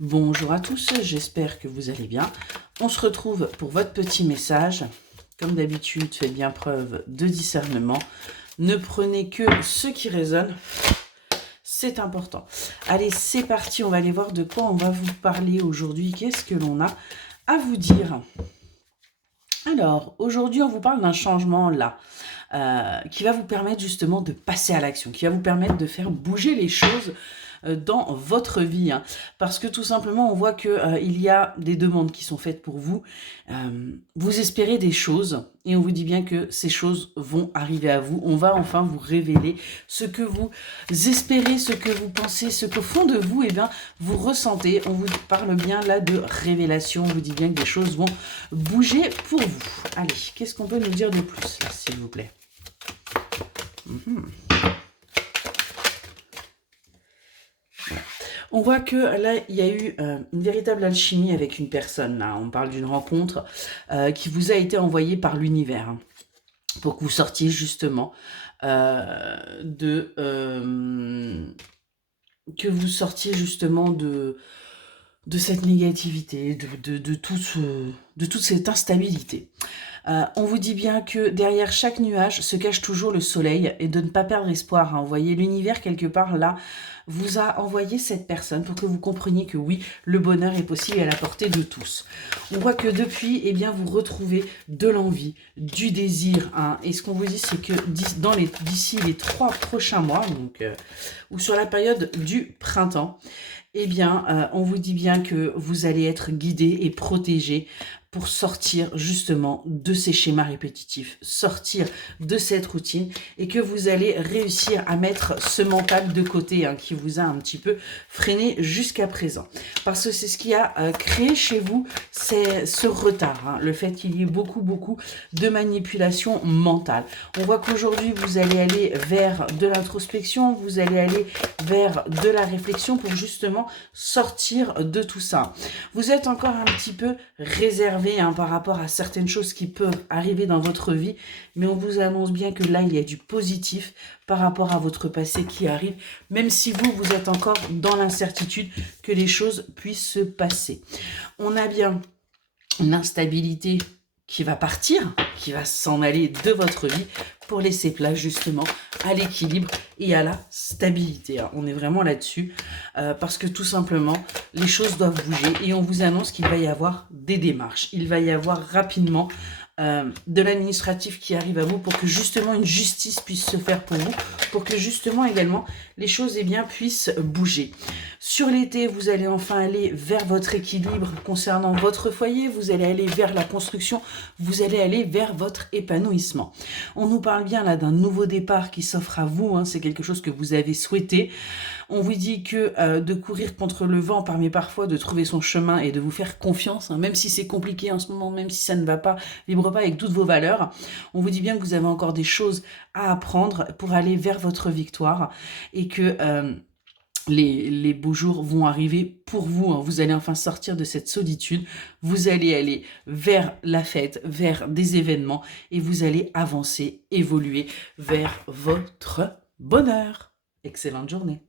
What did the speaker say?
Bonjour à tous, j'espère que vous allez bien. On se retrouve pour votre petit message. Comme d'habitude, faites bien preuve de discernement. Ne prenez que ce qui résonne. C'est important. Allez, c'est parti, on va aller voir de quoi on va vous parler aujourd'hui. Qu'est-ce que l'on a à vous dire? Alors, aujourd'hui, on vous parle d'un changement là, qui va vous permettre justement de passer à l'action, qui va vous permettre de faire bouger les choses dans votre vie. Hein. Parce que tout simplement, on voit qu'il y a des demandes qui sont faites pour vous. Vous espérez des choses et on vous dit bien que ces choses vont arriver à vous. On va enfin vous révéler ce que vous espérez, ce que vous pensez, ce qu'au fond de vous, eh bien, vous ressentez. On vous parle bien là de révélation. On vous dit bien que des choses vont bouger pour vous. Allez, qu'est-ce qu'on peut nous dire de plus, là, s'il vous plaît? On voit que là, il y a eu une véritable alchimie avec une personne. Là. On parle d'une rencontre qui vous a été envoyée par l'univers hein, pour que vous sortiez justement que vous sortiez justement de cette négativité, de toute cette instabilité. On vous dit bien que derrière chaque nuage se cache toujours le soleil et de ne pas perdre espoir. Hein. Vous voyez, l'univers, quelque part, là, vous a envoyé cette personne pour que vous compreniez que oui, le bonheur est possible à la portée de tous. On voit que depuis, eh bien, vous retrouvez de l'envie, du désir. Hein. Et ce qu'on vous dit, c'est que d'ici les 3 prochains mois, donc, ou sur la période du printemps, eh bien, on vous dit bien que vous allez être guidé et protégé pour sortir justement de ces schémas répétitifs, sortir de cette routine et que vous allez réussir à mettre ce mental de côté hein, qui vous a un petit peu freiné jusqu'à présent. Parce que c'est ce qui a créé chez vous c'est ce retard, hein, le fait qu'il y ait beaucoup de manipulation mentale. On voit qu'aujourd'hui vous allez aller vers de l'introspection, vous allez aller vers de la réflexion pour justement sortir de tout ça. Vous êtes encore un petit peu réservé hein, par rapport à certaines choses qui peuvent arriver dans votre vie, mais on vous annonce bien que là, il y a du positif par rapport à votre passé qui arrive, même si vous êtes encore dans l'incertitude que les choses puissent se passer. On a bien l'instabilité qui va partir, qui va s'en aller de votre vie pour laisser place justement à l'équilibre et à la stabilité. On est vraiment là-dessus parce que tout simplement, les choses doivent bouger et on vous annonce qu'il va y avoir des démarches. Il va y avoir rapidement de l'administratif qui arrive à vous pour que justement une justice puisse se faire pour vous, pour que justement également les choses eh bien, puissent bouger. Sur l'été, vous allez enfin aller vers votre équilibre concernant votre foyer, vous allez aller vers la construction, vous allez aller vers votre épanouissement. On nous parle bien là d'un nouveau départ qui s'offre à vous, hein, c'est quelque chose que vous avez souhaité. On vous dit que de courir contre le vent permet parfois de trouver son chemin et de vous faire confiance, hein, même si c'est compliqué en ce moment, même si ça ne va pas, vibre pas avec toutes vos valeurs. On vous dit bien que vous avez encore des choses à apprendre pour aller vers votre victoire et que les beaux jours vont arriver pour vous. Hein. Vous allez enfin sortir de cette solitude. Vous allez aller vers la fête, vers des événements et vous allez avancer, évoluer vers votre bonheur. Excellente journée.